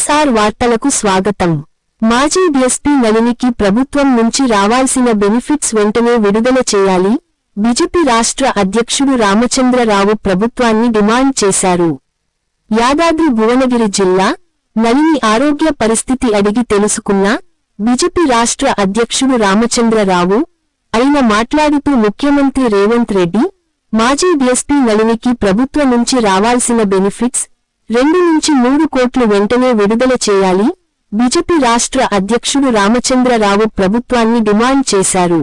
CSR వార్తలకు స్వాగతం. మాజీ డీఎస్పీ నళినికి ప్రభుత్వం నుంచి రావాల్సిన బెనిఫిట్స్ వెంటనే విడుదల చేయాలి, బీజేపీ రాష్ట్ర అధ్యక్షుడు రామచంద్రరావు ప్రభుత్వాన్ని డిమాండ్ చేశారు. యాదాద్రి భువనగిరి జిల్లా నళిని ఆరోగ్య పరిస్థితి అడిగి తెలుసుకున్న బీజేపీ రాష్ట్ర అధ్యక్షుడు రామచంద్రరావు ఆయన మాట్లాడుతూ ముఖ్యమంత్రి రేవంత్ రెడ్డి మాజీ డీఎస్పీ నళినికి ప్రభుత్వం నుంచి రావాల్సిన బెనిఫిట్స్ 2 నుంచి 3 కోట్లు వెంటనే విడుదల చేయాలి, బీజేపీ రాష్ట్ర అధ్యక్షుడు రామచంద్రరావు ప్రభుత్వాన్ని డిమాండ్ చేశారు.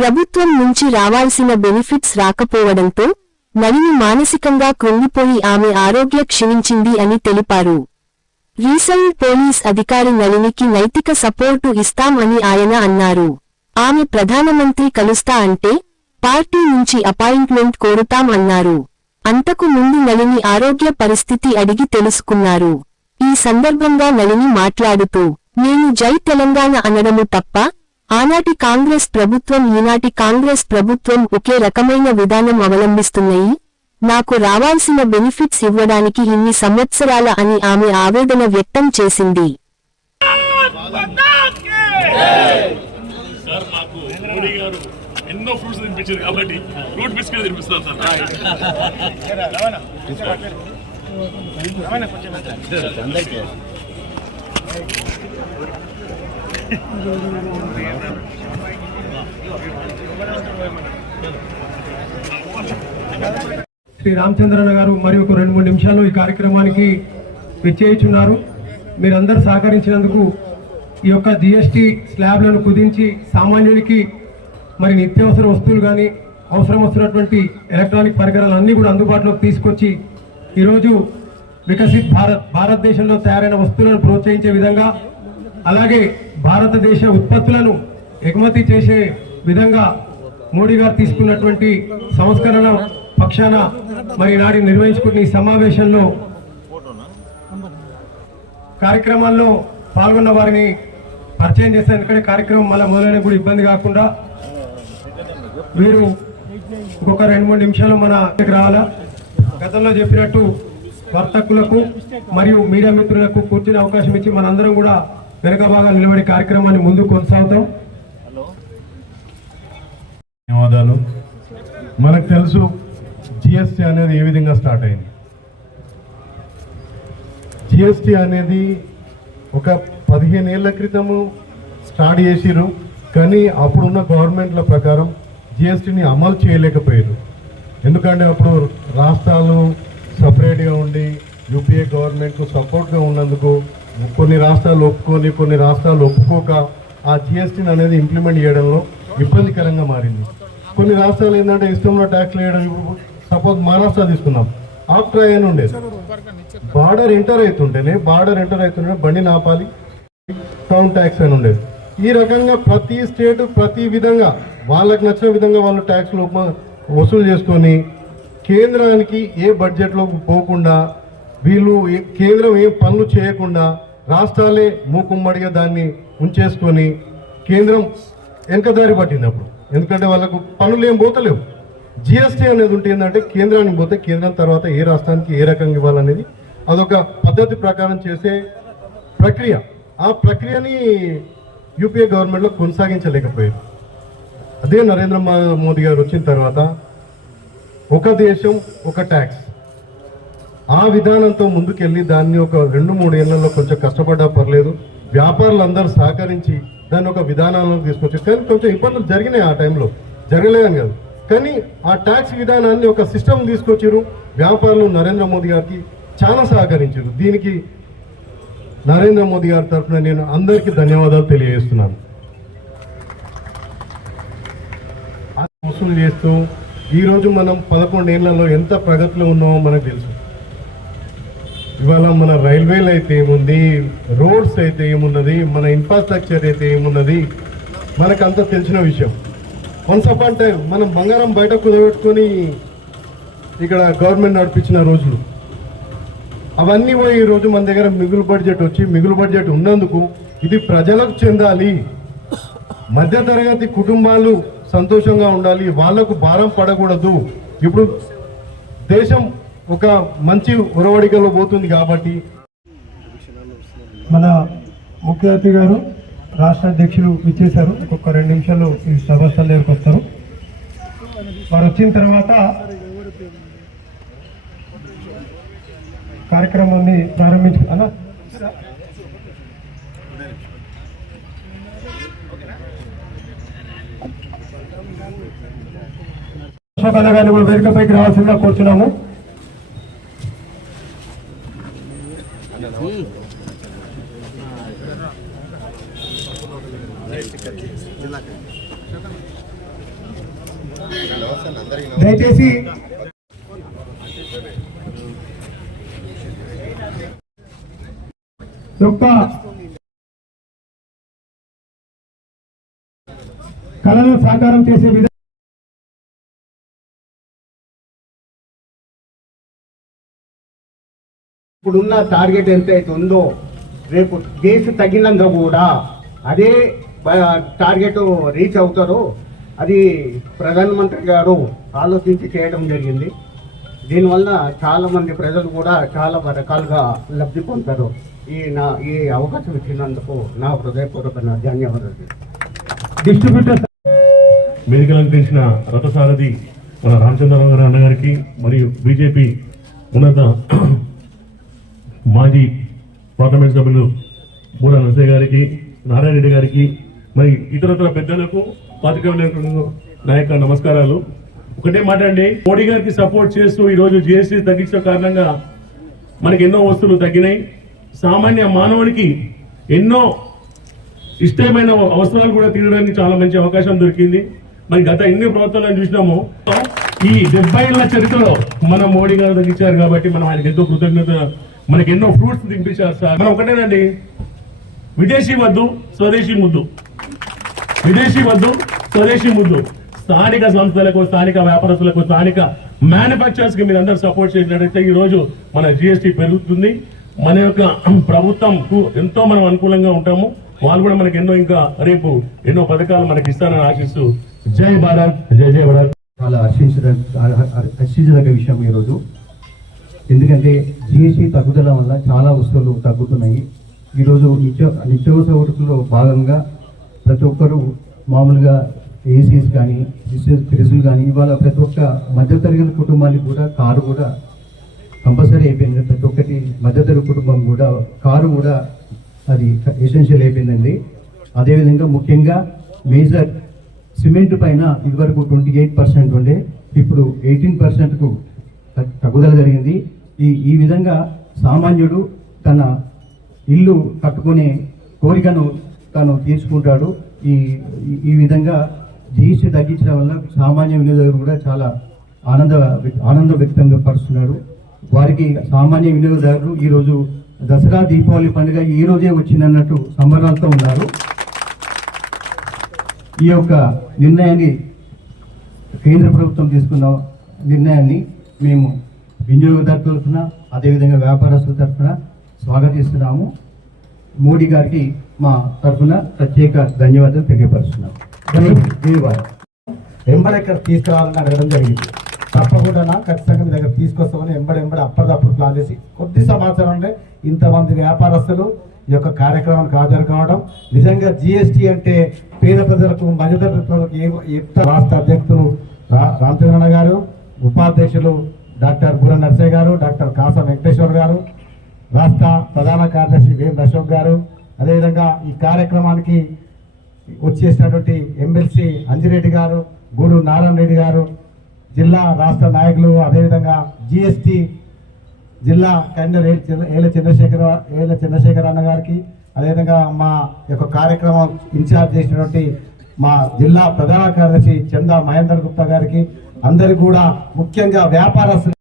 ప్రభుత్వం నుంచి రావాల్సిన బెనిఫిట్స్ రాకపోవడంతో నళిని మానసికంగా కృంగిపోయి ఆమె ఆరోగ్య క్షీణించింది అని తెలిపారు. రీసెంట్ పోలీస్ అధికారి నళినికి నైతిక సపోర్టు ఇస్తాం అని ఆయన అన్నారు. ఆమె ప్రధానమంత్రి కలుస్తా అంటే పార్టీ నుంచి అపాయింట్మెంట్ కోరుతాం అన్నారు. అంతకు ముందు నళిని ఆరోగ్య పరిస్థితి అడిగి తెలుసుకున్నారు. ఈ సందర్భంగా నళిని మాట్లాడుతూ, నేను జై తెలంగాణ అనడము తప్ప ఆనాటి కాంగ్రెస్ ప్రభుత్వం ఈనాటి కాంగ్రెస్ ప్రభుత్వం ఒకే రకమైన విధానం అవలంబిస్తున్నాయి, నాకు రావాల్సిన బెనిఫిట్స్ ఇవ్వడానికి ఇన్ని సంవత్సరాల అని ఆమె ఆవేదన వ్యక్తం చేసింది. ఎన్నో ఫ్రూట్స్ తినిపించారు కాబట్టి ఫ్రూట్ బిస్కెట్ తినిపిస్తారు శ్రీ రామచంద్రన్న గారు మరి ఒక 2-3 నిమిషాలు ఈ కార్యక్రమానికి విచ్చేయుచున్నారు. మీరందరూ సహకరించినందుకు ఈ యొక్క జిఎస్టీ స్లాబ్లను కుదించి సామాన్యునికి మరి నిత్యావసర వస్తువులు కానీ అవసరం వస్తున్నటువంటి ఎలక్ట్రానిక్ పరికరాలు అన్నీ కూడా అందుబాటులోకి తీసుకొచ్చి ఈరోజు వికసిత్ భారతదేశంలో తయారైన వస్తువులను ప్రోత్సహించే విధంగా, అలాగే భారతదేశ ఉత్పత్తులను ఎగుమతి చేసే విధంగా మోడీ గారు తీసుకున్నటువంటి సంస్కరణ పక్షాన మరి నాటి నిర్వహించుకున్న ఈ సమావేశంలో కార్యక్రమాల్లో పాల్గొన్న వారిని పరిచయం చేస్తాను. ఎందుకంటే కార్యక్రమం మళ్ళీ మొదలైన కూడా ఇబ్బంది కాకుండా మీరు ఇంకొక 2-3 నిమిషాలు మన రావాలా. గతంలో చెప్పినట్టు వర్తకులకు మరియు మీడియా మిత్రులకు కూర్చునే అవకాశం ఇచ్చి మనందరం కూడా వెనక భాగాలు నిలబడే కార్యక్రమాన్ని ముందుకు కొనసాగుతాం. ధన్యవాదాలు. మనకు తెలుసు జిఎస్టీ అనేది ఏ విధంగా స్టార్ట్ అయింది. జిఎస్టీ అనేది ఒక 15 ఏళ్ల క్రితము స్టార్ట్ చేసిరు, కానీ అప్పుడున్న గవర్నమెంట్ల ప్రకారం జిఎస్టీని అమలు చేయలేకపోయారు. ఎందుకంటే అప్పుడు రాష్ట్రాలు సపరేట్గా ఉండి యూపీఏ గవర్నమెంట్కు సపోర్ట్గా ఉన్నందుకు కొన్ని రాష్ట్రాలు ఒప్పుకొని కొన్ని రాష్ట్రాలు ఒప్పుకోక ఆ జిఎస్టీని అనేది ఇంప్లిమెంట్ చేయడంలో ఇబ్బందికరంగా మారింది. కొన్ని రాష్ట్రాలు ఏంటంటే ఇష్టంలో ట్యాక్స్ వేయడం. సపోజ్ మహారాష్ట్ర తీసుకున్నాం, ఆఫ్టర్ అని ఉండేది, బార్డర్ ఎంటర్ అవుతుంటేనే బండి నాపాలి, టౌన్ ట్యాక్స్ అని ఉండేది. ఈ రకంగా ప్రతి స్టేట్ ప్రతి విధంగా వాళ్ళకి నచ్చిన విధంగా వాళ్ళు ట్యాక్స్లు వసూలు చేసుకొని కేంద్రానికి ఏ బడ్జెట్లో పోకుండా వీళ్ళు కేంద్రం ఏ పనులు చేయకుండా రాష్ట్రాలే మూకుమ్మడిగా దాన్ని ఉంచేసుకొని కేంద్రం వెనకదారి పట్టింది అప్పుడు. ఎందుకంటే వాళ్ళకు పనులు ఏం పోతలేవు. జిఎస్టీ అనేది ఉంటే ఏంటంటే కేంద్రానికి పోతే కేంద్రం తర్వాత ఏ రాష్ట్రానికి ఏ రకంగా ఇవ్వాలనేది అదొక పద్ధతి ప్రకారం చేసే ప్రక్రియ. ఆ ప్రక్రియని యూపీఏ గవర్నమెంట్లో కొనసాగించలేకపోయారు. అదే నరేంద్ర మోదీ గారు వచ్చిన తర్వాత ఒక దేశం ఒక ట్యాక్స్ ఆ విధానంతో ముందుకెళ్ళి దాన్ని ఒక 2-3 ఏళ్లలో కొంచెం కష్టపడ్డా పర్లేదు, వ్యాపారులు అందరూ సహకరించి దాన్ని ఒక విధానంలో తీసుకొచ్చారు. కానీ కొంచెం ఇబ్బందులు జరిగినాయి, ఆ టైంలో జరగలేదని కాదు, కానీ ఆ ట్యాక్స్ విధానాన్ని ఒక సిస్టమ్ తీసుకొచ్చారు. వ్యాపారులు నరేంద్ర మోదీ గారికి చాలా సహకరించారు. దీనికి నరేంద్ర మోదీ గారి తరఫున నేను అందరికీ ధన్యవాదాలు తెలియజేస్తున్నాను. వసూలు చేస్తూ ఈరోజు మనం 11 ఏళ్లలో ఎంత ప్రగతిలో ఉన్నామో మనకు తెలుసు. ఇవాళ మన రైల్వేలు అయితే ఏముంది, రోడ్స్ అయితే ఏమున్నది, మన ఇన్ఫ్రాస్ట్రక్చర్ అయితే ఏమున్నది, మనకంతా తెలిసిన విషయం. వన్స్ అపాన్ టైం మనం బంగారం బయట కుదబెట్టుకొని ఇక్కడ గవర్నమెంట్ నడిపించిన రోజులు అవన్నీ పోయి ఈరోజు మన దగ్గర మిగులు బడ్జెట్ వచ్చి, మిగులు బడ్జెట్ ఉన్నందుకు ఇది ప్రజలకు చెందాలి, మధ్యతరగతి కుటుంబాలు సంతోషంగా ఉండాలి, వాళ్లకు భారం పడకూడదు. ఇప్పుడు దేశం ఒక మంచి ఉరవడికలో పోతుంది కాబట్టి మన ముఖ్య అతిథి గారు రాష్ట్ర అధ్యక్షులు ఇచ్చేశారు. ఒక్కొక్క 2 నిమిషాలు ఈ సభస్థల దగ్గరకు వస్తారు. వారు వచ్చిన తర్వాత కార్యక్రమాన్ని ప్రారంభించుకున్నా అశోక్ అన్న గారిని కూడా వేదికపైకి రావాల్సిందిగా కోరుచున్నాము. దయచేసి యొక్క కళను సాకారం చేసే విధంగా ఇప్పుడున్న టార్గెట్ ఎంతైతే ఉందో రేపు కేసు తగ్గినాక కూడా అదే టార్గెట్ రీచ్ అవుతారో అది ప్రధానమంత్రి గారు ఆలోచించి చేయడం జరిగింది. దీనివల్ల చాలామంది ప్రజలు కూడా చాలా రకాలుగా లబ్ధి పొందుతారు. ఈ అవకాశం ఇచ్చినందుకు నా హృదయపూర్వక ధన్యవాదాలు. డిస్ట్రిబ్యూటర్ వేదికలంకరించిన రథసారథి మన రామచంద్రరావు గారు అన్నగారికి మరియు బీజేపీ ఉన్నత మాజీ పార్లమెంట్ సభ్యులు బూరా నరసయ్య గారికి, నారాయణ రెడ్డి గారికి, మరి ఇతరతర పెద్దలకు, పాతిక నాయక నమస్కారాలు. ఒకటే మాట అండి, మోడీ గారికి సపోర్ట్ చేస్తూ ఈరోజు జిఎస్టీ తగ్గించిన కారణంగా మనకి ఎన్నో వస్తువులు తగ్గినాయి. సామాన్య మానవునికి ఎన్నో ఇష్టమైన అవసరాలు కూడా తీరడానికి చాలా మంచి అవకాశం దొరికింది. మరి గత ఎన్ని ప్రభుత్వాలను చూసినామో ఈ 70 ఏళ్ల చరిత్రలో మన మోడీ గారు తగ్గించారు కాబట్టి మనం ఆయనకి ఎంతో కృతజ్ఞత. మనకి ఎన్నో ఫ్రూట్స్ తినిపించారు సార్. మనం ఒకటేనండి, విదేశీ వద్దు స్వదేశీ ముద్దు, విదేశీ వద్దు స్వదేశీ ముద్దు. స్థానిక సంస్థలకు, స్థానిక వ్యాపారస్తులకు, స్థానిక మ్యానుఫ్యాక్చరర్స్ కి మీరు అందరూ సపోర్ట్ చేసినట్టయితే ఈ రోజు మన జిఎస్టీ పెరుగుతుంది. మన యొక్క ప్రభుత్వం ఎంతో మనం అనుకూలంగా ఉంటాము. వాళ్ళు కూడా మనకి ఎన్నో ఇంకా రేపు ఎన్నో పథకాలు మనకి ఇస్తారని ఆశిస్తూ జై భారత్, జై జై భారత్. చాలా హర్షించదగ్గ విషయం ఈరోజు. ఎందుకంటే జిఎస్టీ తగ్గుదల వల్ల చాలా వస్తువులు తగ్గుతున్నాయి. ఈరోజు నిత్యావసర వస్తువుల్లో భాగంగా ప్రతి ఒక్కరూ మామూలుగా ఏసీస్ కానీ, ఫ్రిడ్జ్లు కానీ ఇవాళ ప్రతి ఒక్క మధ్యతరగతి కుటుంబానికి కూడా కారు కూడా కంపల్సరీ అయిపోయింది. ప్రతి ఒక్కటి మధ్యతరగతి కుటుంబం కూడా కారు కూడా అది ఎసెన్షియల్ అయిపోయిందండి. అదేవిధంగా ముఖ్యంగా మేజర్ సిమెంట్ పైన ఇదివరకు 28% ఉండే, ఇప్పుడు 18%కు తగ్గుదల జరిగింది. ఈ విధంగా సామాన్యుడు తన ఇల్లు కట్టుకునే కోరికను తను తీర్చుకుంటాడు. ఈ విధంగా జీఎస్టీ తగ్గించడం వల్ల సామాన్య వినియోగదారులు కూడా చాలా ఆనందం వ్యక్తం పరుస్తున్నాడు. వారికి సామాన్య వినియోగదారులు ఈరోజు దసరా దీపావళి పండుగ ఈ రోజే వచ్చిందన్నట్టు సంబరాలతో ఉన్నారు. ఈ యొక్క నిర్ణయాన్ని కేంద్ర ప్రభుత్వం తీసుకున్న నిర్ణయాన్ని మేము వినియోగదారుల తరఫున, అదేవిధంగా వ్యాపారస్తుల తరఫున స్వాగతిస్తున్నాము. మోడీ గారికి మా తరఫున ప్రత్యేక ధన్యవాదాలు తెలియపరుస్తున్నాము. ఎంబడెక్కడ తీసుకురావాలని అడగడం జరిగింది. తప్పకుండా ఖచ్చితంగా మీ దగ్గర తీసుకొస్తామని ఎంబడి అప్పటిదప్పుడు ప్లాన్ చేసి కొద్ది సమాచారం ఉండే ఇంతమంది వ్యాపారస్తులు ఈ యొక్క కార్యక్రమానికి హాజరు కావడం నిజంగా జిఎస్టీ అంటే పేద ప్రజలకు, మధ్యతరగతి ప్రజలకు రాష్ట్ర అధ్యక్షులు రామచంద్రన్న గారు, ఉపాధ్యక్షులు డాక్టర్ బూర నరసయ్య గారు, డాక్టర్ కాసా వెంకటేశ్వర్ గారు, రాష్ట్ర ప్రధాన కార్యదర్శి వేం అశోక్ గారు, అదేవిధంగా ఈ కార్యక్రమానికి వచ్చేసినటువంటి ఎమ్మెల్సీ అంజిరెడ్డి గారు, గూడూరు నారాయణ రెడ్డి గారు, జిల్లా రాష్ట్ర నాయకులు, అదేవిధంగా జిఎస్టీ జిల్లా కన్వీనర్ ఏల చంద్రశేఖర్ అన్న గారికి, అదేవిధంగా మా యొక్క కార్యక్రమం ఇన్ఛార్జ్ చేసినటువంటి మా జిల్లా ప్రధాన కార్యదర్శి చందా మహేందర్ గుప్తా గారికి, అందరికి కూడా ముఖ్యంగా వ్యాపారస్తులు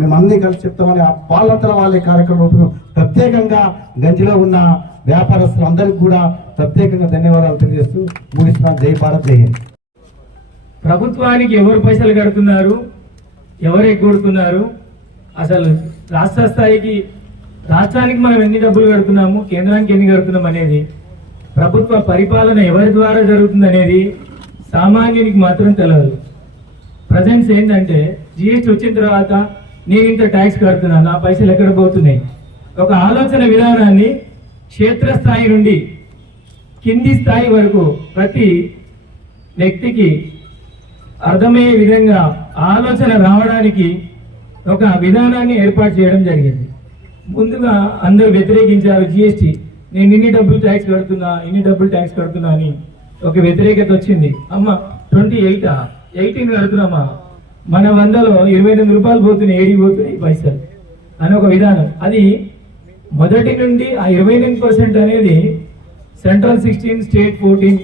మేము అన్ని కలిసి చెప్తామని వాళ్ళంతా వాళ్ళ కార్యక్రమం ప్రత్యేకంగా గంజిలో ఉన్న వ్యాపారస్తులు అందరికీ కూడా ప్రత్యేకంగా ధన్యవాదాలు తెలియజేస్తూ ముగిస్తున్నాను. జై భారత్, జై హింద్. ప్రభుత్వానికి ఎవరు పైసలు కడుతున్నారు, ఎవరు ఎగ్గొడుతున్నారు, అసలు రాష్ట్ర స్థాయికి రాష్ట్రానికి మనం ఎన్ని డబ్బులు కడుతున్నాము, కేంద్రానికి ఎన్ని కడుతున్నాం అనేది, ప్రభుత్వ పరిపాలన ఎవరి ద్వారా జరుగుతుంది అనేది సామాన్యునికి మాత్రం తెలియదు. ప్రజెంట్స్ ఏంటంటే జిఎస్టీ వచ్చిన తర్వాత నేను ఇంత ట్యాక్స్ కడుతున్నాను, నా పైసలు ఎక్కడ పోతున్నాయి, ఒక ఆలోచన విధానాన్ని క్షేత్రస్థాయి నుండి కింది స్థాయి వరకు ప్రతి వ్యక్తికి అర్థమయ్యే విధంగా ఆలోచన రావడానికి ఒక విధానాన్ని ఏర్పాటు చేయడం జరిగింది. ముందుగా అందరూ వ్యతిరేకించారు జిఎస్టీ, నేను ఇన్ని డబ్బులు ట్యాక్స్ కడుతున్నా అని ఒక వ్యతిరేకత వచ్చింది. అమ్మ 18 కడుతున్నామా, మన 100లో 28 రూపాయలు పోతున్నాయి, 7 పోతున్నాయి పైసలు అని ఒక విధానం. అది మొదటి నుండి ఆ 29% అనేది సెంట్రల్ 16, స్టేట్ 14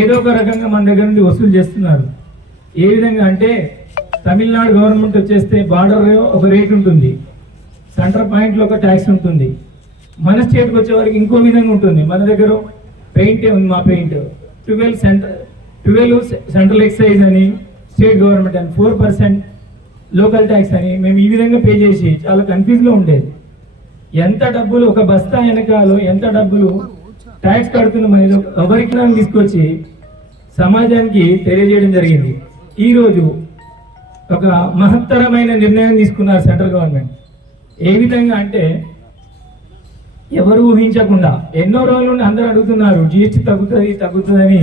ఏదో ఒక రకంగా మన దగ్గర నుండి వసూలు చేస్తున్నారు. ఏ విధంగా అంటే తమిళనాడు గవర్నమెంట్ వచ్చేస్తే బార్డర్ ఒక రేట్ ఉంటుంది, సెంటర్ పాయింట్లో ఒక ట్యాక్స్ ఉంటుంది. మన స్టేట్కి వచ్చే వరకు ఇంకో విధంగా ఉంటుంది. మన దగ్గర పెయింటే ఉంది, మా పెయింట్ 12 సెంట్రల్ ఎక్సైజ్ అని, స్టేట్ గవర్నమెంట్ అని 4% లోకల్ ట్యాక్స్ అని మేము ఈ విధంగా పే చేసి చాలా కన్ఫ్యూజ్లో ఉండేది. ఎంత డబ్బులు ఒక బస్తా వెనకాలో ఎంత డబ్బులు ట్యాక్స్ కడుతున్నాం అనేది ఎవరికి తీసుకొచ్చి సమాజానికి తెలియజేయడం జరిగింది. ఈరోజు ఒక మహత్తరమైన నిర్ణయం తీసుకున్నారు సెంట్రల్ గవర్నమెంట్. ఏ విధంగా అంటే ఎవరు ఊహించకుండా ఎన్నో రోజుల నుండి అందరూ అడుగుతున్నారు జిఎస్టీ తగ్గుతుందని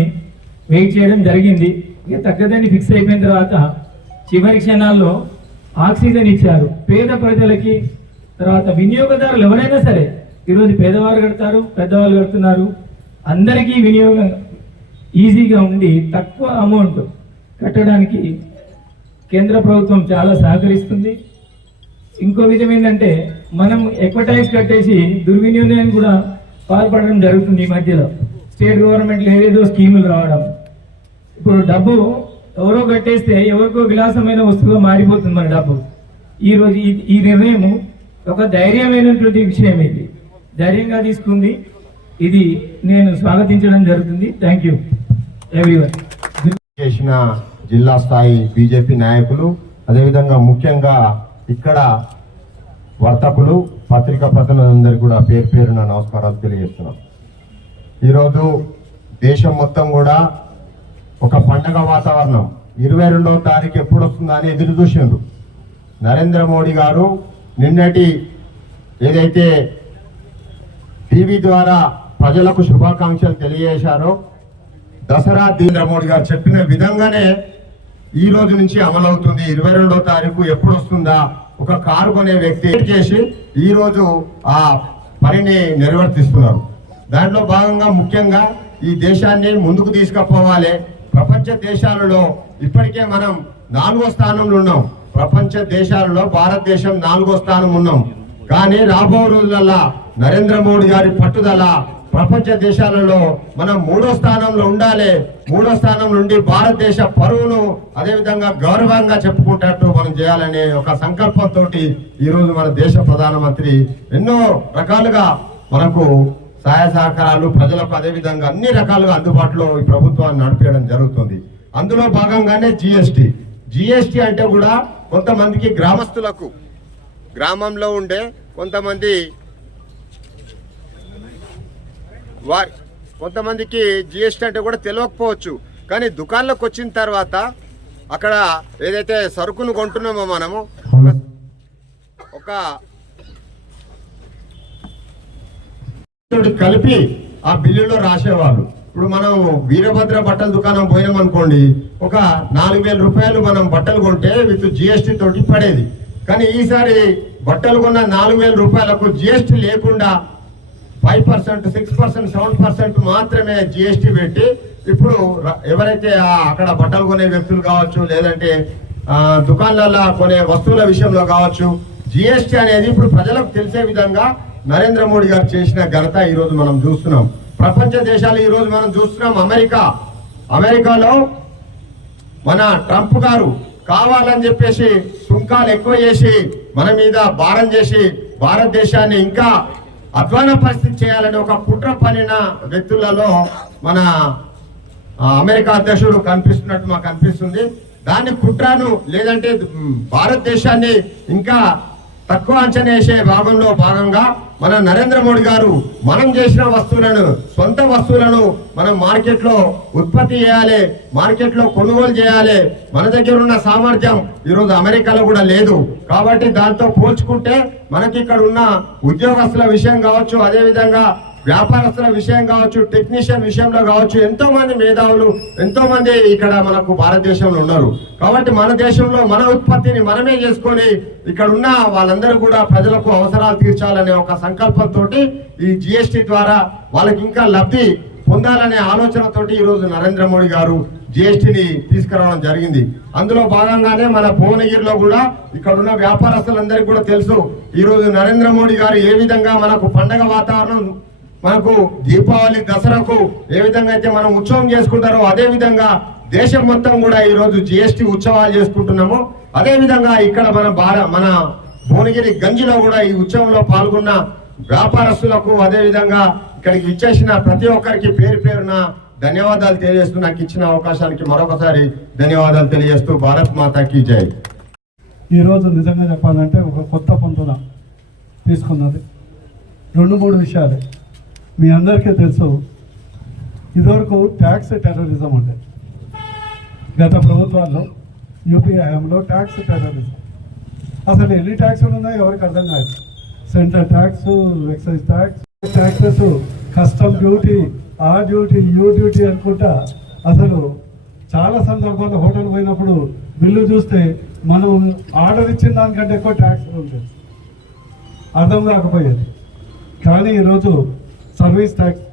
వెయిట్ చేయడం జరిగింది. ఇక తగ్గదని ఫిక్స్ అయిపోయిన తర్వాత చివరి క్షణాల్లో ఆక్సిజన్ ఇచ్చారు పేద ప్రజలకి. తర్వాత వినియోగదారులు ఎవరైనా సరే ఈరోజు పేదవారు కడతారు, పెద్దవాళ్ళు కడుతున్నారు, అందరికీ వినియోగం ఈజీగా ఉండి తక్కువ అమౌంట్ కట్టడానికి కేంద్ర ప్రభుత్వం చాలా సహకరిస్తుంది. ఇంకో విధం ఏంటంటే మనం ఎక్కువ ట్యాక్స్ కట్టేసి దుర్వినియోగానికి కూడా పాల్పడడం జరుగుతుంది. ఈ మధ్యలో స్టేట్ గవర్నమెంట్లో ఏదేదో స్కీములు రావడం, ఇప్పుడు డబ్బు ఎవరో కట్టేస్తే ఎవరికో విలాసమైన వస్తువుగా మారిపోతుంది మన డబ్బు. ఈరోజు ఈ నిర్ణయం ఒక ధైర్యమైనటువంటి విషయం, ఇది ధైర్యంగా తీసుకుంది, ఇది నేను స్వాగతించడం జరుగుతుంది. Thank you everyone. చేసిన జిల్లా స్థాయి బీజేపీ నాయకులు, అదేవిధంగా ముఖ్యంగా ఇక్కడ వర్తకులు, పత్రికా ప్రతినిధులందరికీ కూడా పేరు పేరున నమస్కారాలు తెలియజేస్తున్నాం. ఈరోజు దేశం మొత్తం కూడా ఒక పండగ వాతావరణం. 22వ తారీఖు ఎప్పుడు వస్తుందా అని ఎదురు చూసిండ్రు. నరేంద్ర మోడీ గారు నిన్నటి ఏదైతే టీవీ ద్వారా ప్రజలకు శుభాకాంక్షలు తెలియజేశారో, దసరా నరేంద్ర మోడీ గారు చెప్పిన విధంగానే ఈ రోజు నుంచి అమలవుతుంది. 22వ తారీఖు ఎప్పుడు వస్తుందా, ఒక కారు కొనే వ్యక్తి చేసి ఈ రోజు ఆ పనిని నిర్వర్తిస్తున్నారు. దాంట్లో భాగంగా ముఖ్యంగా ఈ దేశాన్ని ముందుకు తీసుకుపోవాలి. ప్రపంచ దేశాలలో ఇప్పటికే మనం 4వ స్థానంలో ఉన్నాం. ప్రపంచ దేశాలలో భారతదేశం 4వ స్థానం ఉన్నాం. కానీ రాబో రోజులలో నరేంద్ర మోడీ గారి పట్టుదల ప్రపంచ దేశాలలో మనం 3వ స్థానంలో ఉండాలి. 3వ స్థానం నుండి భారతదేశ పరువును అదేవిధంగా గౌరవంగా చెప్పుకుంటట్టు మనం చేయాలనే ఒక సంకల్పంతో ఈ రోజు మన దేశ ప్రధానమంత్రి ఎన్నో రకాలుగా మనకు సహాయ సహకారాలు ప్రజలకు అదేవిధంగా అన్ని రకాలుగా అందుబాటులో ఈ ప్రభుత్వాన్ని నడిపేయడం జరుగుతుంది. అందులో భాగంగానే జిఎస్టీ అంటే కూడా కొంతమందికి గ్రామస్తులకు, గ్రామంలో ఉండే కొంతమందికి జిఎస్టీ అంటే కూడా తెలియకపోవచ్చు. కానీ దుకాణంలోకి వచ్చిన తర్వాత అక్కడ ఏదైతే సరుకును కొంటున్నామో మనము ఒక కలిపి ఆ బిల్లులో రాసేవాళ్ళు. ఇప్పుడు మనం వీరభద్ర బట్టల దుకాణం పోయాం అనుకోండి, ఒక 4,000 రూపాయలు మనం బట్టలు కొంటే విత్ జిఎస్టీ తోటి పడేది. కానీ ఈసారి బట్టలు కొన్న 4,000 రూపాయలకు జిఎస్టీ లేకుండా 5%, 6%, 7% మాత్రమే జిఎస్టీ పెట్టి ఇప్పుడు ఎవరైతే అక్కడ బట్టలు కొనే వ్యక్తులు కావచ్చు, లేదంటే దుకాణాలలో కొనే వస్తువుల విషయంలో కావచ్చు, జిఎస్టీ అనేది ఇప్పుడు ప్రజలకు తెలిసే విధంగా నరేంద్ర మోడీ గారు చేసిన ఘనత ఈ రోజు మనం చూస్తున్నాం. ప్రపంచ దేశాలు ఈ రోజు మనం చూస్తున్నాం. అమెరికాలో మన ట్రంప్ గారు కావాలని చెప్పేసి సుంకాలు ఎక్కువ చేసి మన మీద భారం చేసి భారతదేశాన్ని ఇంకా అధ్వాన పరిస్థితి చేయాలని ఒక కుట్ర పనిన వ్యక్తులలో మన అమెరికా అధ్యక్షుడు కనిపిస్తున్నట్టు మాకు అనిపిస్తుంది. దాని కుట్రను లేదంటే భారతదేశాన్ని ఇంకా తక్కువ అంచనా వేసే భాగంగా మన నరేంద్ర మోడీ గారు మనం చేసిన వస్తువులను, సొంత వస్తువులను మనం మార్కెట్లో ఉత్పత్తి చేయాలి, మార్కెట్లో కొనుగోలు చేయాలి. మన దగ్గర ఉన్న సామర్థ్యం ఈరోజు అమెరికాలో కూడా లేదు. కాబట్టి దాంతో పోల్చుకుంటే మనకి ఇక్కడ ఉన్న ఉద్యోగస్తుల విషయం కావచ్చు, అదేవిధంగా వ్యాపారస్తుల విషయం కావచ్చు, టెక్నీషియన్ విషయంలో కావచ్చు, ఎంతో మంది మేధావులు, ఎంతో మంది ఇక్కడ మనకు భారతదేశంలో ఉన్నారు. కాబట్టి మన దేశంలో మన ఉత్పత్తిని మనమే చేసుకొని ఇక్కడ ఉన్న వాళ్ళందరూ కూడా ప్రజలకు అవసరాలు తీర్చాలనే ఒక సంకల్పంతో ఈ జిఎస్టి ద్వారా వాళ్ళకి ఇంకా లబ్ధి పొందాలనే ఆలోచనతోటి ఈరోజు నరేంద్ర మోడీ గారు జిఎస్టిని తీసుకురావడం జరిగింది. అందులో భాగంగానే మన భువనగిరిలో కూడా ఇక్కడ ఉన్న వ్యాపారస్తులందరికీ కూడా తెలుసు ఈ రోజు నరేంద్ర మోడీ గారు ఏ విధంగా మనకు పండగ వాతావరణం, మనకు దీపావళి, దసరాకు ఏ విధంగా అయితే మనం ఉత్సవం చేసుకుంటారో అదే విధంగా దేశం మొత్తం కూడా ఈ రోజు జిఎస్టి ఉత్సవాలు చేసుకుంటున్నాము. అదే విధంగా ఇక్కడ మన భువనగిరి గంజిలో కూడా ఈ ఉత్సవంలో పాల్గొన్న వ్యాపారస్తులకు, అదే విధంగా ఇక్కడికి విచ్చేసిన ప్రతి ఒక్కరికి పేరు పేరున ధన్యవాదాలు తెలియజేస్తూ నాకు ఇచ్చిన అవకాశానికి మరొకసారి ధన్యవాదాలు తెలియజేస్తూ భారత్ మాతాకి జై. ఈరోజు నిజంగా చెప్పాలంటే ఒక కొత్త పంతున తీసుకున్నది 2-3 విషయాలే. మీ అందరికీ తెలుసు, ఇదివరకు ట్యాక్స్ టెర్రరిజం అంటే గత ప్రభుత్వాల్లో యూపీ హయాంలో ట్యాక్స్ టెర్రరిజం. అసలు ఎన్ని ట్యాక్సులు ఉన్నాయో ఎవరికి అర్థం కాదు. Central tax, excise tax, taxes, custom duty, ఆ డ్యూటీ, యూ డ్యూటీ అనుకుంటా అసలు చాలా సందర్భాల్లో హోటల్ పోయినప్పుడు బిల్లు చూస్తే మనం ఆర్డర్ ఇచ్చిన దానికంటే ఎక్కువ ట్యాక్స్ ఉంటుంది, అర్థం కాకపోయేది. కానీ ఈరోజు సర్వీస్ ట్యాక్స్,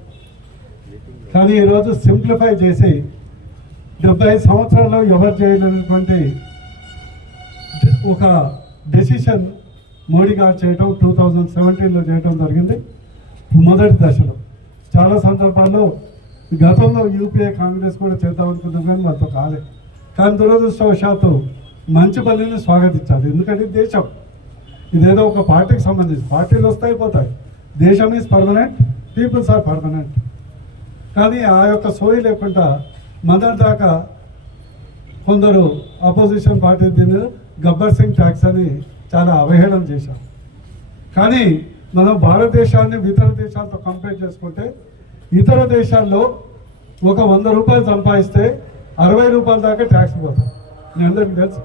కానీ ఈరోజు సింప్లిఫై చేసి 75 సంవత్సరాల్లో ఎవరు చేయలేనటువంటి ఒక డెసిషన్ మోడీ గారు చేయటం 2017లో చేయటం జరిగింది. మొదటి దశలో చాలా సందర్భాల్లో గతంలో యూపీఏ కాంగ్రెస్ కూడా చేద్దామనుకుంటున్నాం కానీ మనతో కాలే. కానీ దురదృష్టవశాత్తు మంచి పనిని స్వాగతించాలి. ఎందుకంటే దేశం ఇదేదో ఒక పార్టీకి సంబంధించి, పార్టీలు వస్తాయి పోతాయి, దేశం is permanent, peoples are permanent. కానీ ఆ యొక్క సోయి లేకుండా మొదటి దాకా కొందరు అపోజిషన్ పార్టీ దీన్ని గబ్బర్ సింగ్ ట్యాక్స్ అని చాలా అవహేళన చేశాం. కానీ మనం భారతదేశాన్ని ఇతర దేశాలతో కంపేర్ చేసుకుంటే ఇతర దేశాల్లో ఒక 100 రూపాయలు సంపాదిస్తే 60 రూపాయల దాకా ట్యాక్స్ పోతాం. మీ అందరికీ తెలుసు.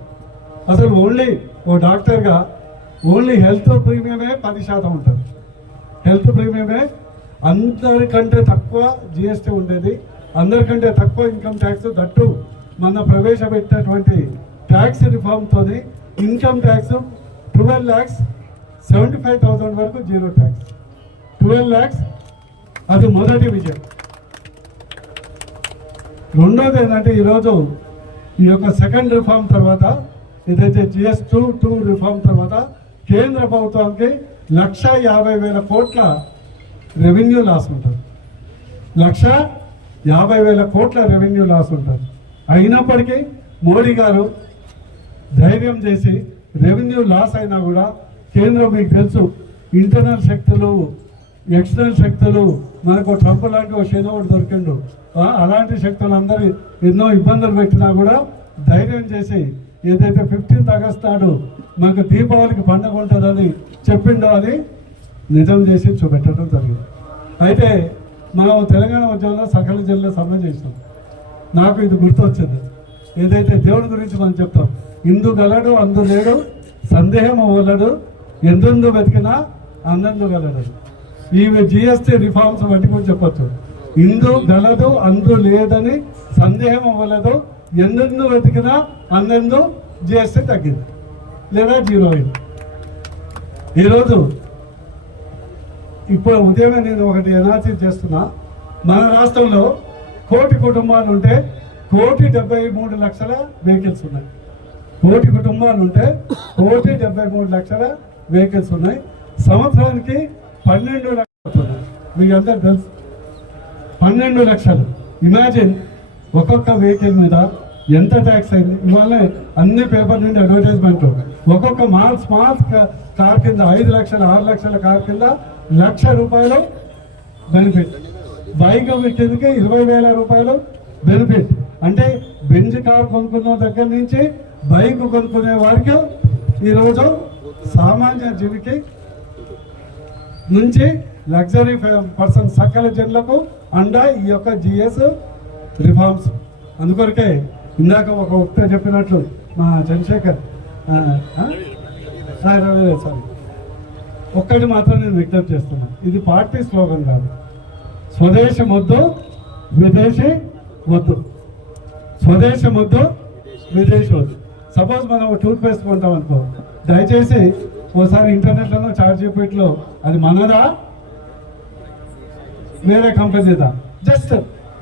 అసలు ఓన్లీ ఓ డాక్టర్గా ఓన్లీ హెల్త్ ప్రీమియమే 10% ఉంటుంది. హెల్త్ ప్రీమియమే అందరికంటే తక్కువ జిఎస్టీ ఉండేది, అందరికంటే తక్కువ ఇన్కమ్ ట్యాక్స్. దట్టు మన ప్రవేశపెట్టినటువంటి ట్యాక్స్ రిఫార్మ్తో ఇన్కమ్ ట్యాక్స్ 12,75,000 వరకు జీరో ట్యాక్స్. 12 lakhs అది మొదటి విజయం. రెండోది ఏంటంటే ఈరోజు ఈ యొక్క సెకండ్ రిఫార్మ్ తర్వాత ఏదైతే GS2 రిఫార్మ్ తర్వాత కేంద్ర ప్రభుత్వానికి 1,50,000 కోట్ల రెవెన్యూ లాస్ ఉంటుంది. 1,50,000 కోట్ల రెవెన్యూ లాస్ ఉంటుంది. అయినప్పటికీ మోడీ గారు ధైర్యం చేసి రెవెన్యూ లాస్ అయినా కూడా కేంద్రం, మీకు తెలుసు, ఇంటర్నల్ శక్తులు, ఎక్స్టర్నల్ శక్తులు, మనకు ట్రంప్ లాంటి ఒక శనోడు దొరికిండు, అలాంటి శక్తులు అందరూ ఎన్నో ఇబ్బందులు పెట్టినా కూడా ధైర్యం చేసి ఏదైతే 15th ఆగస్ట్ నాడు మనకు దీపావళికి పండుగ ఉంటుందని చెప్పిండో అది నిజం చేసి చూపెట్టడం జరిగింది. అయితే మనం తెలంగాణ ఉద్యమంలో సకల జిల్లా సమ్మె చేసినాం. నాకు ఇది గుర్తొచ్చింది. ఏదైతే దేవుడి గురించి మనం చెప్తాం, ఇందు గలడు అందు లేడు, సందేహం అవ్వలడు, ఎందు వెతికినా అందందు గలడు. ఈ జిఎస్టీ రిఫార్మ్స్ బట్టి కూడా చెప్పచ్చు. ఇందు గలదు అందు లేదని సందేహం అవ్వలేదు, ఎందు వెతికినా అందందు జిఎస్టీ తగ్గింది లేదా జీరో అయింది. ఈరోజు ఇప్పుడు ఉదయమే నేను ఒకటి ఎనాలిసిస్ చేస్తున్నా. మన రాష్ట్రంలో 1,00,00,000 కుటుంబాలు ఉంటే 1,73,00,000 వెహికల్స్ ఉన్నాయి. 1,00,00,000 కుటుంబాలు ఉంటే 1,73,00,000 వెహికల్స్ ఉన్నాయి. సంవత్సరానికి 12 లక్షలు ఉన్నాయి. మీకు అందరు తెలుసు, 12 లక్షలు. ఇమాజిన్ ఒక్కొక్క వెహికల్ మీద ఎంత ట్యాక్స్ అయింది. ఇవాళ అన్ని పేపర్ నుండి అడ్వర్టైజ్మెంట్, ఒక్కొక్క స్మాల్ కార్ కింద 5 లక్షలు 6 లక్షల కార్ కింద 1,00,000 రూపాయలు బెనిఫిట్. బైక్ కిందకి 20,000 రూపాయలు బెనిఫిట్. అంటే బెంజ్ కార్ కొనుక్కున్న దగ్గర నుంచి బైక్ కొనుక్కునే వారికి ఈరోజు సామాన్య జీవికి నుంచి లగ్జరీ పర్సన్ సకల జనులకు అండ ఈ యొక్క జిఎస్ రిఫార్మ్స్. అందుకొరకే ఇందాక ఒక వక్త చెప్పినట్లు మా చంద్రశేఖర్ సారీ, ఒక్కటి మాత్రం నేను విజ్ఞప్తి చేస్తున్నాను. ఇది పార్టీ స్లోగన్ కాదు, స్వదేశం వద్దు, విదేశీ వద్దు. స్వదేశం వద్దు, విదేశీ వద్దు. సపోజ్ మనం ఒక టూత్ పేస్ట్ కొంటాం అనుకో, దయచేసి ఓసారి ఇంటర్నెట్లోనో చాట్ జీపీటీలో అది మనదా వేరే కంపెనీదా జస్ట్,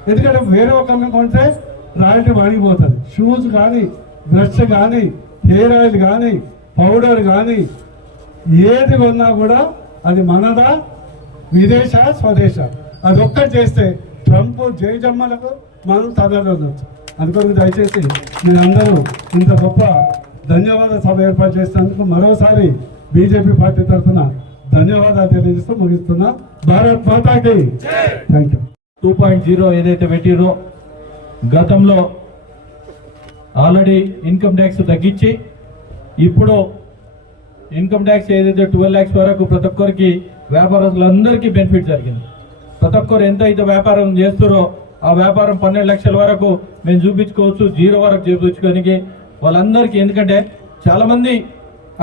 ఎందుకంటే వేరే ఒక కంపెనీ కొంటే రాయల్టీ వాడిపోతుంది. షూస్ కానీ, బ్రష్ కానీ, హెయిర్ ఆయిల్ కానీ, పౌడర్ కానీ ఏది కొన్నా కూడా అది మనదా విదేశ స్వదేశ. అది ఒక్కటి చేస్తే ట్రంప్ జయజమ్మలకు మనం తదలో ఉండొచ్చు. అందుకని దయచేసి మీరందరూ ఇంత గొప్ప ధన్యవాద సభ ఏర్పాటు చేసినందుకు మరోసారి బీజేపీ పార్టీ తరఫున ధన్యవాదాలు తెలియజేస్తూ ముగిస్తున్నా. భారత్ మాతాకి థ్యాంక్ యూ. 2.0 ఏదైతే పెట్టిరో గతంలో ఆల్రెడీ ఇన్కమ్ ట్యాక్స్ తగ్గించి ఇప్పుడు ఇన్కమ్ ట్యాక్స్ ఏదైతే 12 lakhs వరకు ప్రతి ఒక్కరికి వ్యాపారస్తులందరికీ బెనిఫిట్ జరిగింది. ప్రతి ఒక్కరు ఎంత అయితే వ్యాపారం చేస్తారో ఆ వ్యాపారం 12 లక్షల వరకు మేము చూపించుకోవచ్చు, 0 వరకు చూపించుకోనికి వాళ్ళందరికీ. ఎందుకంటే చాలా మంది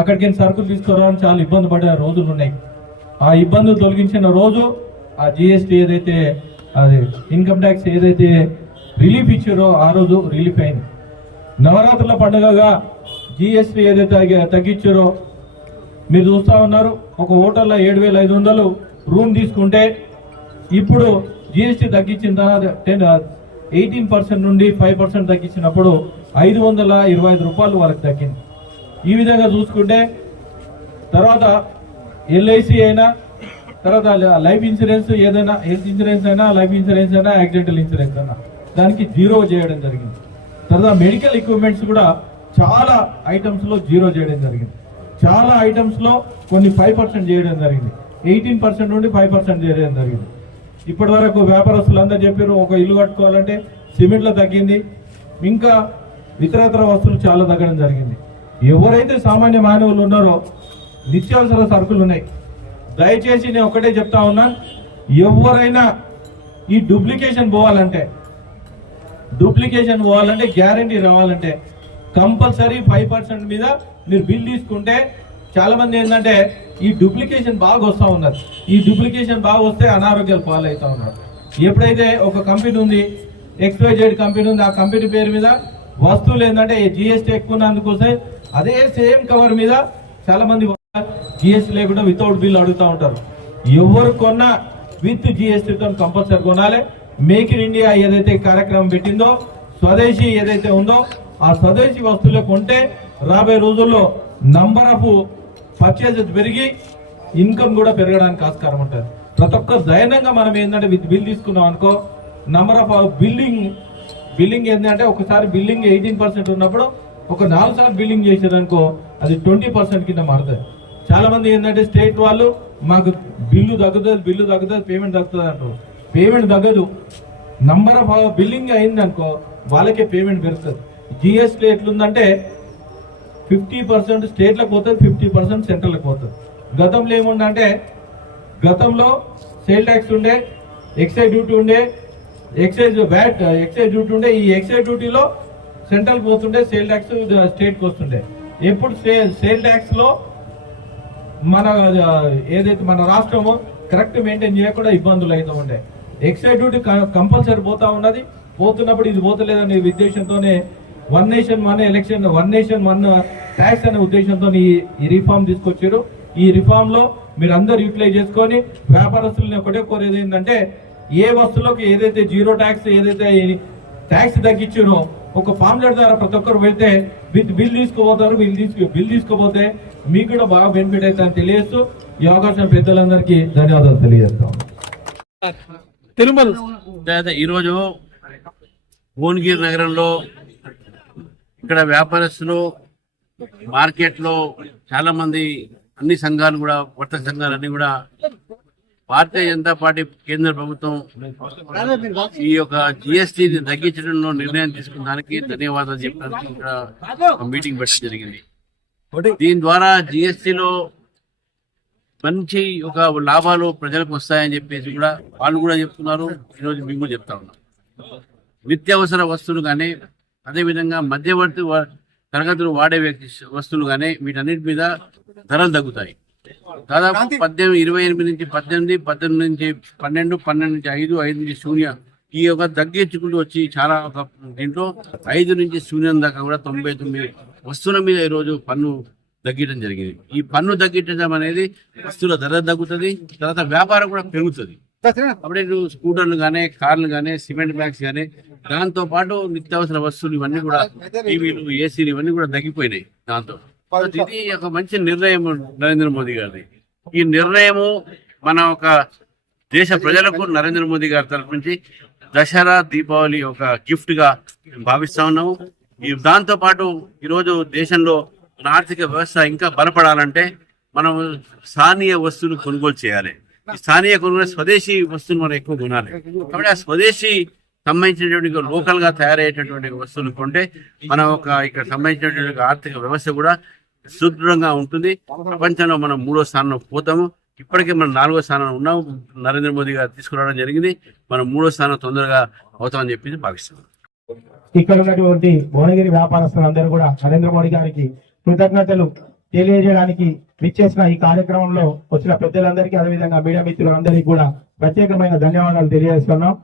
అక్కడికి సరుకులు తీసుకురావడానికి చాలా ఇబ్బంది పడే రోజులు ఉన్నాయి. ఆ ఇబ్బందులు తొలగించిన రోజు ఆ జిఎస్టీ ఏదైతే అది ఇన్కమ్ ట్యాక్స్ ఏదైతే రిలీఫ్ ఇచ్చారో ఆ రోజు రిలీఫ్ అయింది. నవరాత్రుల పండుగగా జిఎస్టీ ఏదైతే తగ్గించారో మీరు చూస్తా ఉన్నారు. ఒక హోటల్లో 7,500 రూమ్ తీసుకుంటే ఇప్పుడు జిఎస్టీ తగ్గించిన తర్వాత 18% నుండి 5% తగ్గించినప్పుడు 525 రూపాయలు వరకు తగ్గింది. ఈ విధంగా చూసుకుంటే తర్వాత ఎల్ఐసి అయినా, తర్వాత లైఫ్ ఇన్సూరెన్స్ ఏదైనా, హెల్త్ ఇన్సూరెన్స్ అయినా, లైఫ్ ఇన్సూరెన్స్ అయినా, యాక్సిడెంటల్ ఇన్సూరెన్స్ అయినా దానికి 0 చేయడం జరిగింది. తర్వాత మెడికల్ ఎక్విప్మెంట్స్ కూడా చాలా ఐటమ్స్ లో 0 చేయడం జరిగింది. చాలా ఐటమ్స్ లో కొన్ని 5% చేయడం జరిగింది. 18% నుండి 5% చేయడం జరిగింది. ఇప్పటి వరకు వ్యాపారస్తులు అందరూ చెప్పారు ఒక ఇల్లు కట్టుకోవాలంటే సిమెంట్లో తగ్గింది, ఇంకా ఇతరత్ర వస్తువులు చాలా తగ్గడం జరిగింది. ఎవరైతే సామాన్య మానవులు ఉన్నారో నిత్యావసర సరుకులు ఉన్నాయి. దయచేసి నేను ఒకటే చెప్తా ఉన్నాను, ఎవరైనా ఈ డూప్లికేషన్ పోవాలంటే గ్యారంటీ రావాలంటే కంపల్సరీ 5% మీద మీరు బిల్ తీసుకుంటే, చాలా మంది ఏంటంటే ఈ డూప్లికేషన్ బాగా వస్తూ ఉన్నది. ఈ డూప్లికేషన్ బాగా వస్తే అనారోగ్యాలు పాలవుతా ఉన్నారు. ఎప్పుడైతే ఒక కంపెనీ ఉంది, XYZ కంపెనీ ఉంది, ఆ కంపెనీ పేరు మీద వస్తువులు ఏంటంటే జిఎస్టీ ఎక్కువ ఉన్నందుకోసం అదే సేమ్ కవర్ మీద చాలా మంది జిఎస్టీ లేకుండా వితౌట్ బిల్ అడుగుతూ ఉంటారు. ఎవరు కొన్నా విత్ జిఎస్టీతో కంపల్సరీ కొనాలి. మేక్ ఇన్ ఇండియా ఏదైతే కార్యక్రమం పెట్టిందో, స్వదేశీ ఏదైతే ఉందో ఆ స్వదేశీ వస్తువులు కొంటే రాబోయే రోజుల్లో నంబర్ ఆఫ్ పర్చేజెస్ పెరిగి ఇన్కమ్ కూడా పెరగడానికి ఆస్కారం ఉంటుంది. ప్రతి ఒక్క దైనంగా మనం ఏంటంటే విత్ బిల్ తీసుకున్నాం అనుకో, నంబర్ ఆఫ్ బిల్లింగ్ ఏంటంటే ఒకసారి బిల్లింగ్ 18% ఉన్నప్పుడు ఒక 4 సార్లు బిల్లింగ్ చేసేదనుకో అది 20% కింద మారుతుంది. చాలా మంది ఏంటంటే స్టేట్ వాళ్ళు మాకు బిల్లు తగ్గుతుంది, పేమెంట్ తగ్గుతుంది అంటారు. పేమెంట్ తగ్గదు. నంబర్ ఆఫ్ బిల్లింగ్ అయింది అనుకో వాళ్ళకే పేమెంట్ పెరుగుతుంది. జిఎస్టీ ఎట్లుందంటే 50% స్టేట్లకు పోతుంది, 50% సెంట్రల్కి పోతుంది. గతంలో ఏముందంటే గతంలో సేల్ ట్యాక్స్ ఉండే, ఎక్సైజ్ డ్యూటీ ఉండే, ఎక్సైజ్ డ్యూటీ ఉండే. ఈ ఎక్సైజ్ డ్యూటీలో సెంట్రల్కి పోతుండే, సేల్ ట్యాక్స్ స్టేట్కి వస్తుండే. ఎప్పుడు సేల్ ట్యాక్స్ లో మన ఏదైతే మన రాష్ట్రము కరెక్ట్ మెయింటైన్ చేయకుండా ఇబ్బందులు అవుతూ ఉండే. ఎక్సైజ్ డ్యూటీ కంపల్సరీ పోతా ఉన్నది. పోతున్నప్పుడు ఇది పోతలేదనే ఉద్దేశంతోనే 1 నేషన్ 1 ఎలక్షన్, 1 నేషన్ 1 ట్యాక్స్ అనే ఉద్దేశంతో ఈ రిఫార్మ్ తీసుకొచ్చారు. ఈ రిఫార్మ్ లో మీరు అందరు యూటిలైజ్ చేసుకొని వ్యాపారస్తులని ఒకటే కోరేది ఏంటంటే ఏ వస్తువులకు ఏదైతే 0 ట్యాక్స్ ఏదైతే ట్యాక్స్ తగ్గించారో ఒక పాంప్లెట్ ద్వారా ప్రతి ఒక్కరు వెళ్తే విత్ బిల్ తీసుకుపోతారు. బిల్ తీసుకుపోతే మీకు కూడా బాగా బెనిఫిట్ అవుతుందని తెలియజేస్తూ ఈ అవకాశం పెద్దలందరికీ ధన్యవాదాలు తెలియజేస్తాం. ఈరోజు భువనగిరి నగరంలో ఇక్కడ వ్యాపారస్తులు మార్కెట్లో చాలా మంది అన్ని సంఘాలు కూడా వర్తక సంఘాలన్నీ కూడా భారతీయ జనతా పార్టీ కేంద్ర ప్రభుత్వం ఈ యొక్క జిఎస్టీని తగ్గించడంలో నిర్ణయం తీసుకున్న దానికి ధన్యవాదాలు చెప్పడానికి ఇక్కడ మీటింగ్ పెట్టడం జరిగింది. దీని ద్వారా జిఎస్టీలో మంచి ఒక లాభాలు ప్రజలకు వస్తాయని చెప్పేసి కూడా వాళ్ళు కూడా చెప్తున్నారు. ఈరోజు మేము కూడా చెప్తా ఉన్నాం. నిత్యావసర వస్తువులు కానీ, అదేవిధంగా మధ్యవర్తి తరగతులు వాడే వస్తువులు కానీ వీటన్నిటి మీద ధరలు తగ్గుతాయి. దాదాపు 28 నుంచి 18 నుంచి 12 నుంచి 5 నుంచి శూన్యం ఈ యొక్క తగ్గించుకుంటూ వచ్చి చాలా ఒక దీంట్లో 5 నుంచి శూన్యం దాకా కూడా 99 వస్తువుల మీద ఈరోజు పన్ను తగ్గించడం జరిగింది. ఈ పన్ను తగ్గించడం అనేది వస్తువుల ధర తగ్గుతుంది, తర్వాత వ్యాపారం కూడా పెరుగుతుంది. అప్పుడే స్కూటర్లు కానీ, కార్లు కానీ, సిమెంట్ బ్యాగ్స్ కానీ, దాంతో పాటు నిత్యావసర వస్తువులు ఇవన్నీ కూడా టీవీలు, ఏసీలు ఇవన్నీ కూడా తగ్గిపోయినాయి. దాంతో ఇది ఒక మంచి నిర్ణయం నరేంద్ర మోదీ గారిది. ఈ నిర్ణయము మన ఒక దేశ ప్రజలకు నరేంద్ర మోదీ గారి తరఫు నుంచి దసరా, దీపావళి ఒక గిఫ్ట్ గా భావిస్తా ఉన్నాము. దాంతో పాటు ఈరోజు దేశంలో మన ఆర్థిక వ్యవస్థ ఇంకా బలపడాలంటే మనం స్థానియ వస్తువులు కొనుగోలు చేయాలి. ఈ స్థానియ కొనుగోలు స్వదేశీ వస్తువులు మనం ఎక్కువ కొనాలి. కాబట్టి ఆ స్వదేశీ సంబంధించినటువంటి లోకల్ గా తయారయ్యేటటువంటి వస్తువులు కొంటే మనం ఒక ఇక్కడ సంబంధించినటువంటి ఆర్థిక వ్యవస్థ కూడా సుదృఢంగా ఉంటుంది. ప్రపంచంలో మనం 3వ స్థానంలో పోతాము. ఇప్పటికే మనం 4వ స్థానంలో ఉన్నాం. నరేంద్ర మోదీ గారు తీసుకురావడం జరిగింది. మనం 3వ స్థానం తొందరగా అవుతామని చెప్పి భావిస్తున్నాం. ఇక్కడ ఉన్నటువంటి భువనగిరి వ్యాపారస్తులందరూ కూడా నరేంద్ర మోడీ గారికి కృతజ్ఞతలు తెలియజేయడానికి విచ్చేసిన ఈ కార్యక్రమంలో వచ్చిన పెద్దలందరికీ, అదేవిధంగా మీడియా మిత్రులందరికీ కూడా ప్రత్యేకమైన ధన్యవాదాలు తెలియజేస్తున్నాం.